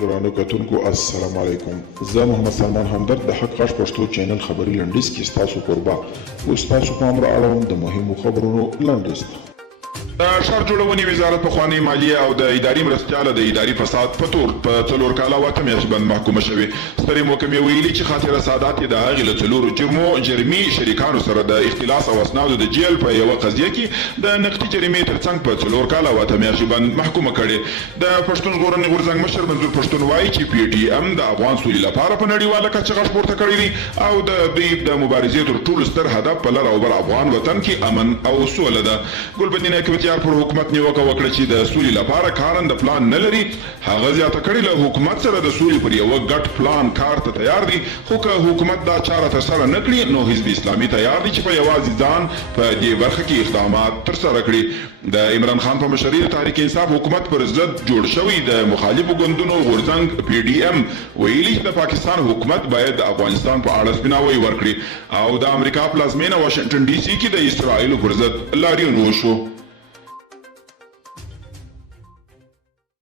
ګرانو کتونکو السلام علیکم. زه محمد سلمان همدرد د حق غږ پښتو چینل خبري لنډیز کې ستاسو کوربه اوس تاسو پام را اړوم د مهمو خبرونو لنډیز ته. د ښار جوړونې وزارت پخوانۍ مالیې او د اداري مرستیاله د اداري فساد په تور په 4 کاله او 8 میاشتې باندې محکومه شوې. سترې محکمې ویلي چې خاطره سادات یې د هغې له 4 جرمي شریکانو سره د اختلاس او اسنادو د جیل په یوه قضیه کې د نقدي جریمې ترڅنګ په 4 کاله او 8 میاشتې باندې محکومه کړې. د پښتون ژغورنې غورځنګ مشر منظور پښتون وایي چې پی ټي ام د افغان سولې لپاره په نړیواله کچه غږ پورته کړی دی او د دوی د مبارزې تر ټولو ستر هدف په لر او بر افغان وطن کې امن او سوله ده. ګلبدین حکمتیار پر حکومت نیوکه وکړه چې د سولې لپاره کارند پلان نه لري. هغه زیاته کړې له حکومت سره د سولې پر یوه ګډ پلان کار ته تیار دي، خو که حکومت دا چاره ترسره نه کړي نو حزب اسلامي تیار دي چې په یوازې ځان په دې برخه کې اقدامات ترسره کړي. د عمران خان په مشرۍ د تحریک انصاف حکومت پر ضد جوړ شوی د مخالفو ګوندونو غورځنګ پی ډي ام ویلي چې د پاکستان حکومت باید د افغانستان په اړه سپیناوی ورکړي او د امریکا پلازمینه واشنګټن ډي سي کې د اسرائیلو پر ضد لاریون وشو.